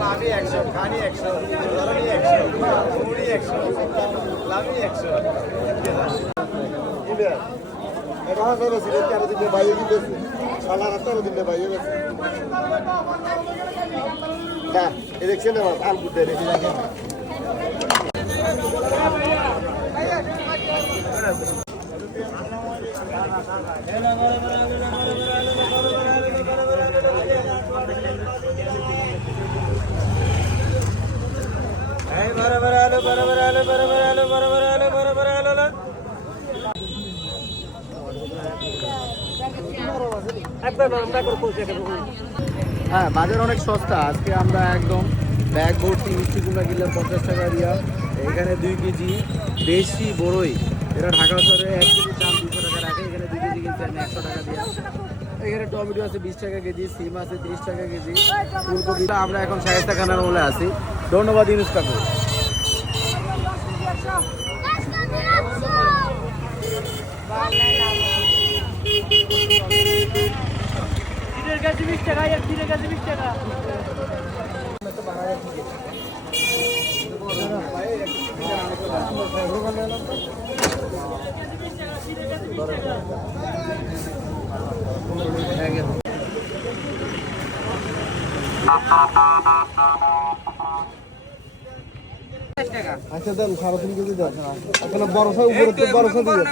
লাভি 100, খানি 100, ধরনি 100, মুড়ি 100, লাভি 100। এটা হাসা বেশি রে 13 দিনে বাইরে গেছে। সালা 13 দিনে বাইরে গেছে। না, ইলেকশন এ আম কুতে রে লাগে। এই বরাবর আলো বরাবর আলো বরাবর আলো বরাবর আলো বরাবর আলো হ্যাঁ, বাজার অনেক সস্তা। আজকে আমরা একদম ব্যাগ ভর্তি মিষ্টি কুমড়া কিনলাম 50 টাকা দিয়া। এখানে 2 কেজি দেশি বড়ই, এটা ঢাকা শহরে 1 কেজির দাম 200 টাকা রাখে। এখানে 2 কেজি কিনতে আমি 100 টাকা দিয়া। এখানে টমেটো আছে 20 টাকা কেজি, সিম আছে 30 টাকা কেজি, ফুলকপি। আমরা এখন শায়েস্তা খানার মোড়ে আছি। ধন্যবাদ ইউনুস কাকু। আচ্ছা দেন 3.5 কেজি দেন। এখন বড় উপরে তো বড় দিয়ে